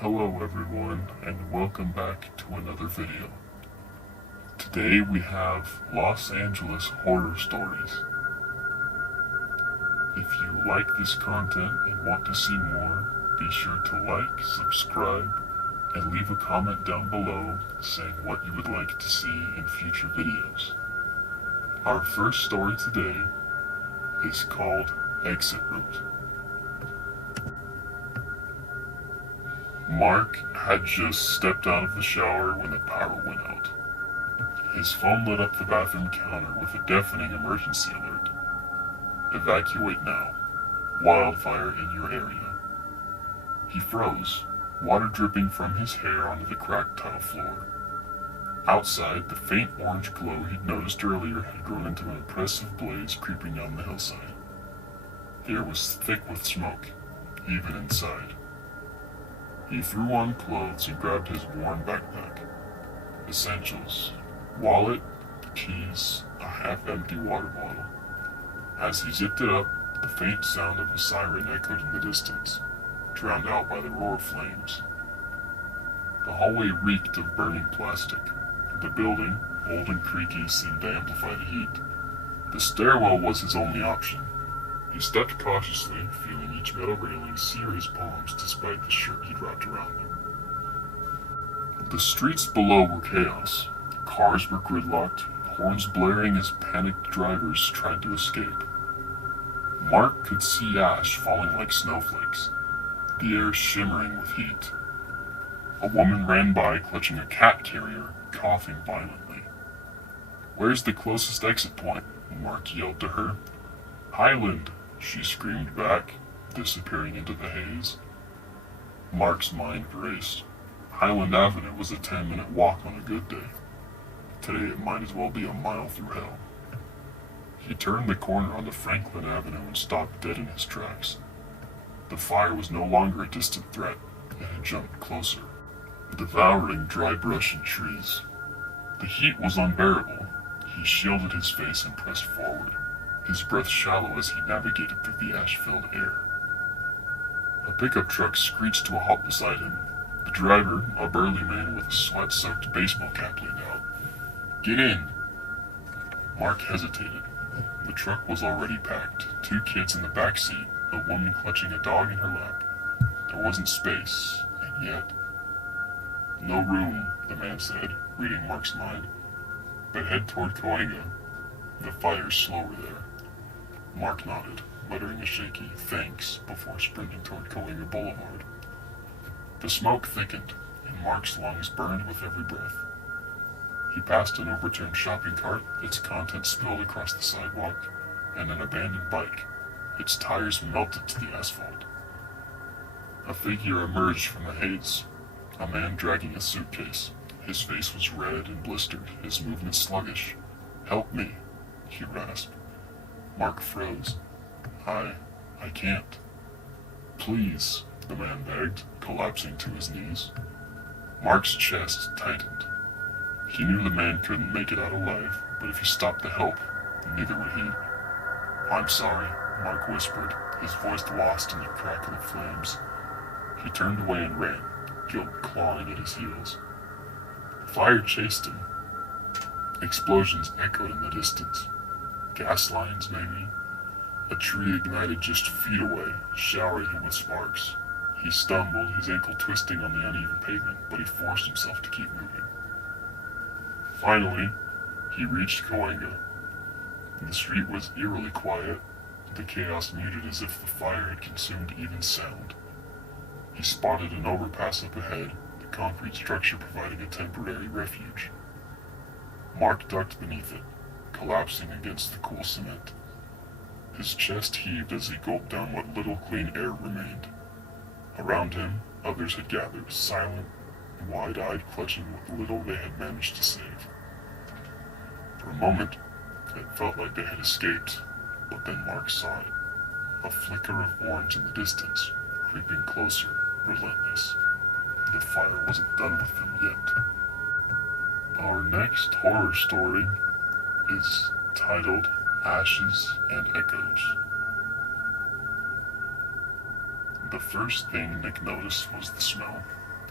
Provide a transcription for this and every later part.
Hello everyone, and welcome back to another video. Today we have Los Angeles horror stories. If you like this content and want to see more, be sure to like, subscribe, and leave a comment down below saying what you would like to see in future videos. Our first story today is called Exit Route. Mark had just stepped out of the shower when the power went out. His phone lit up the bathroom counter with a deafening emergency alert. Evacuate now. Wildfire in your area. He froze, water dripping from his hair onto the cracked tile floor. Outside, the faint orange glow he'd noticed earlier had grown into an oppressive blaze creeping down the hillside. The air was thick with smoke, even inside. He threw on clothes and grabbed his worn backpack. Essentials: wallet, keys, a half-empty water bottle. As he zipped it up, the faint sound of a siren echoed in the distance, drowned out by the roar of flames. The hallway reeked of burning plastic. The building, old and creaky, seemed to amplify the heat. The stairwell was his only option. He stepped cautiously, feeling each metal railing sear his palms despite the shirt he'd wrapped around him. The streets below were chaos. Cars were gridlocked, horns blaring as panicked drivers tried to escape. Mark could see ash falling like snowflakes, the air shimmering with heat. A woman ran by clutching a cat carrier, coughing violently. "Where's the closest exit point?" Mark yelled to her. "Highland," she screamed back, disappearing into the haze. Mark's mind raced. Highland Avenue was a 10-minute walk on a good day. Today it might as well be a mile through hell. He turned the corner onto Franklin Avenue and stopped dead in his tracks. The fire was no longer a distant threat. It had jumped closer, devouring dry brush and trees. The heat was unbearable. He shielded his face and pressed forward, his breath shallow as he navigated through the ash-filled air. A pickup truck screeched to a halt beside him. The driver, a burly man with a sweat-soaked baseball cap, leaned out. "Get in." Mark hesitated. The truck was already packed, 2 kids in the back seat, a woman clutching a dog in her lap. There wasn't space, and yet... "No room," the man said, reading Mark's mind. "But head toward Cahuenga. The fire's slower there." Mark nodded, muttering a shaky "thanks" before sprinting toward Cahuenga Boulevard. The smoke thickened, and Mark's lungs burned with every breath. He passed an overturned shopping cart, its contents spilled across the sidewalk, and an abandoned bike, its tires melted to the asphalt. A figure emerged from the haze, a man dragging a suitcase. His face was red and blistered, his movements sluggish. "Help me," he rasped. Mark froze. I can't." "Please," the man begged, collapsing to his knees. Mark's chest tightened. He knew the man couldn't make it out alive, but if he stopped the help, neither would he. "I'm sorry," Mark whispered, his voice lost in the crackle of flames. He turned away and ran, guilt clawing at his heels. Fire chased him. Explosions echoed in the distance. Gas lines, maybe. A tree ignited just feet away, showering him with sparks. He stumbled, his ankle twisting on the uneven pavement, but he forced himself to keep moving. Finally, he reached Cahuenga. The street was eerily quiet, the chaos muted as if the fire had consumed even sound. He spotted an overpass up ahead, the concrete structure providing a temporary refuge. Mark ducked beneath it, collapsing against the cool cement. His chest heaved as he gulped down what little clean air remained. Around him, others had gathered, silent, wide-eyed, clutching what little they had managed to save. For a moment, it felt like they had escaped, but then Mark saw it. A flicker of orange in the distance, creeping closer, relentless. The fire wasn't done with them yet. Our next horror story is titled Ashes and Echoes. The first thing Nick noticed was the smell.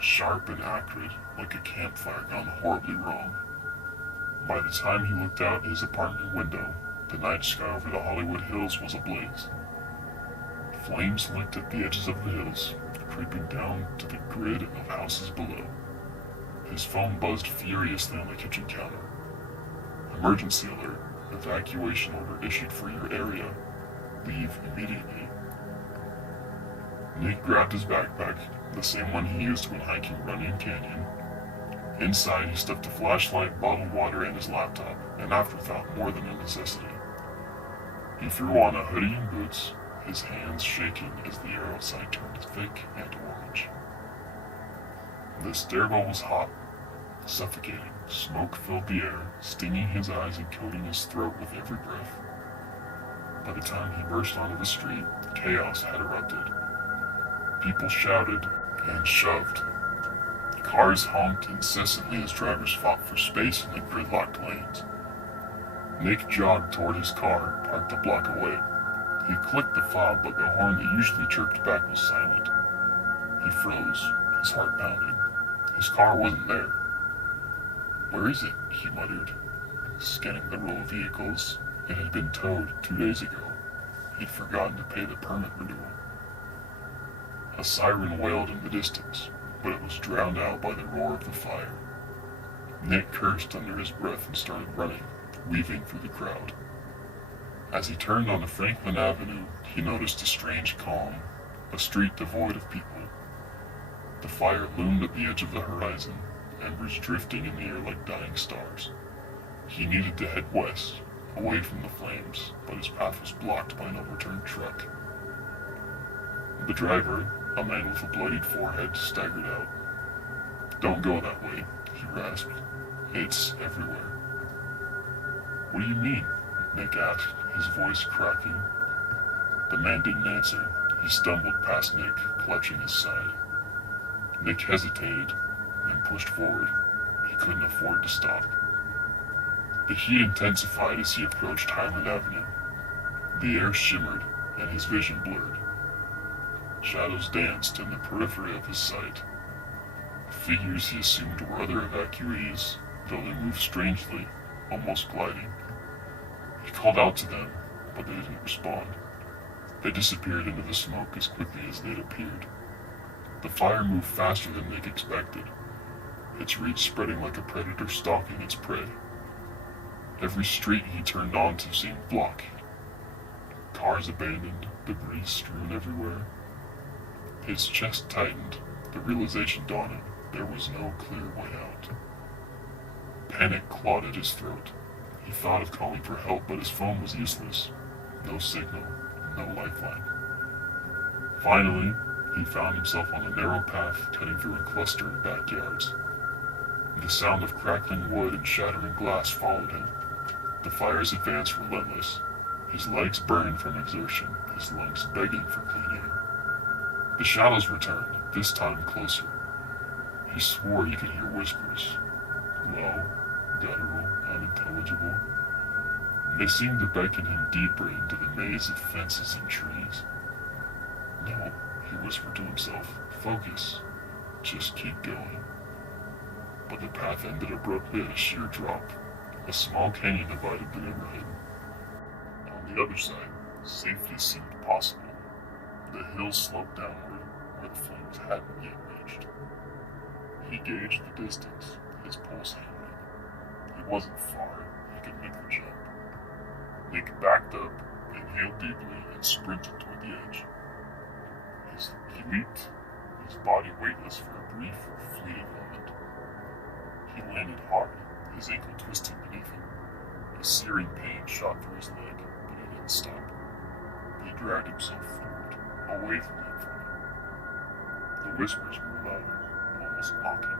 sharp and acrid, like a campfire gone horribly wrong. By the time he looked out his apartment window, the night sky over the Hollywood Hills was ablaze. Flames licked at the edges of the hills, creeping down to the grid of houses below. His phone buzzed furiously on the kitchen counter. Emergency alert. Evacuation order issued for your area. Leave immediately. Nick grabbed his backpack, the same one he used when hiking Runyon Canyon. Inside, he stuffed a flashlight, bottled water, and his laptop, an afterthought more than a necessity. He threw on a hoodie and boots, his hands shaking as the air outside turned thick and orange. The stairwell was hot, suffocating. Smoke filled the air, stinging his eyes and coating his throat with every breath. By the time he burst onto the street, chaos had erupted. People shouted and shoved. Cars honked incessantly as drivers fought for space in the gridlocked lanes. Nick jogged toward his car, parked a block away. He clicked the fob, but the horn that usually chirped back was silent. He froze, his heart pounding. His car wasn't there. "Where is it?" he muttered, scanning the row of vehicles. It had been towed 2 days ago. He'd forgotten to pay the permit renewal. A siren wailed in the distance, but it was drowned out by the roar of the fire. Nick cursed under his breath and started running, weaving through the crowd. As he turned onto Franklin Avenue, he noticed a strange calm, a street devoid of people. The fire loomed at the edge of the horizon, embers drifting in the air like dying stars. He needed to head west, away from the flames, but his path was blocked by an overturned truck. The driver, a man with a bloodied forehead, staggered out. "Don't go that way," he rasped. "It's everywhere." "What do you mean?" Nick asked, his voice cracking. The man didn't answer. He stumbled past Nick, clutching his side. Nick hesitated, then pushed forward. He couldn't afford to stop. The heat intensified as he approached Highland Avenue. The air shimmered, and his vision blurred. Shadows danced in the periphery of his sight. Figures he assumed were other evacuees, though they moved strangely, almost gliding. He called out to them, but they didn't respond. They disappeared into the smoke as quickly as they'd appeared. The fire moved faster than Nick expected, its reach spreading like a predator stalking its prey. Every street he turned onto seemed blocked. Cars abandoned, debris strewn everywhere. His chest tightened, the realization dawning there was no clear way out. Panic clawed at his throat. He thought of calling for help, but his phone was useless. No signal, no lifeline. Finally, he found himself on a narrow path cutting through a cluster of backyards. The sound of crackling wood and shattering glass followed him. The fire's advance relentless. His legs burned from exertion, his lungs begging for clean air. The shadows returned, this time closer. He swore he could hear whispers. Low, guttural, unintelligible. They seemed to beckon him deeper into the maze of fences and trees. "No," he whispered to himself. "Focus. Just keep going." But the path ended abruptly at a sheer drop. A small canyon divided the neighborhood. On the other side, safety seemed possible. The hills sloped downward, where the flames hadn't yet reached. He gauged the distance, his pulse hammering. It wasn't far, he could make the jump. Nick backed up, inhaled deeply, and sprinted toward the edge. He leaped, his body weightless for a brief, fleeting moment. He landed hard, his ankle twisted beneath him. A searing pain shot through his leg, but he didn't stop. He dragged himself forward, away from the inferno. The whispers grew louder, almost mocking.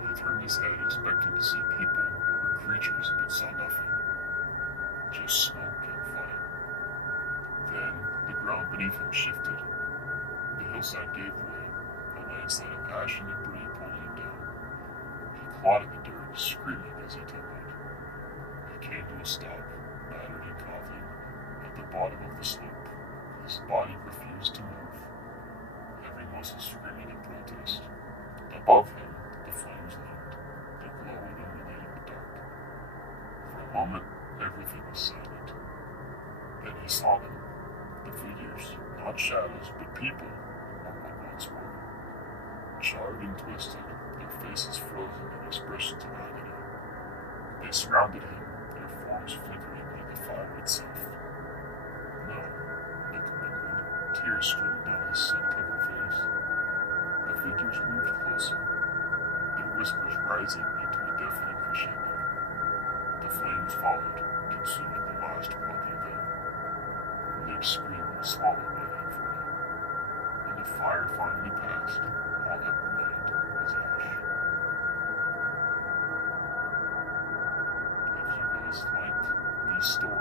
He turned his head, expecting to see people or creatures, but saw nothing. Just smoke and fire. Then, the ground beneath him shifted. The hillside gave way, a landslide of ash and debris pulling him down. He clawed at the dirt, screaming as he tumbled. He came to a stop, battered and coughing, at the bottom of the slope. His body refused to move, every muscle screaming in protest. Above him, the flames loomed, their glow illuminating the dark. For a moment, everything was silent. Then he saw them, the figures, not shadows, but people, among what once were. Charred and twisted, their faces frozen in expressions of agony. They surrounded him, their forms flickering like the fire itself. No, Nick mumbled, tears streaming down his sun-covered face. The figures moved closer, their whispers rising into a deafening crescendo. The flames followed, consuming the last pocket of air. Nick's scream was swallowed by the inferno. When the fire finally passed, all that remained was ash. If you guys liked these stories,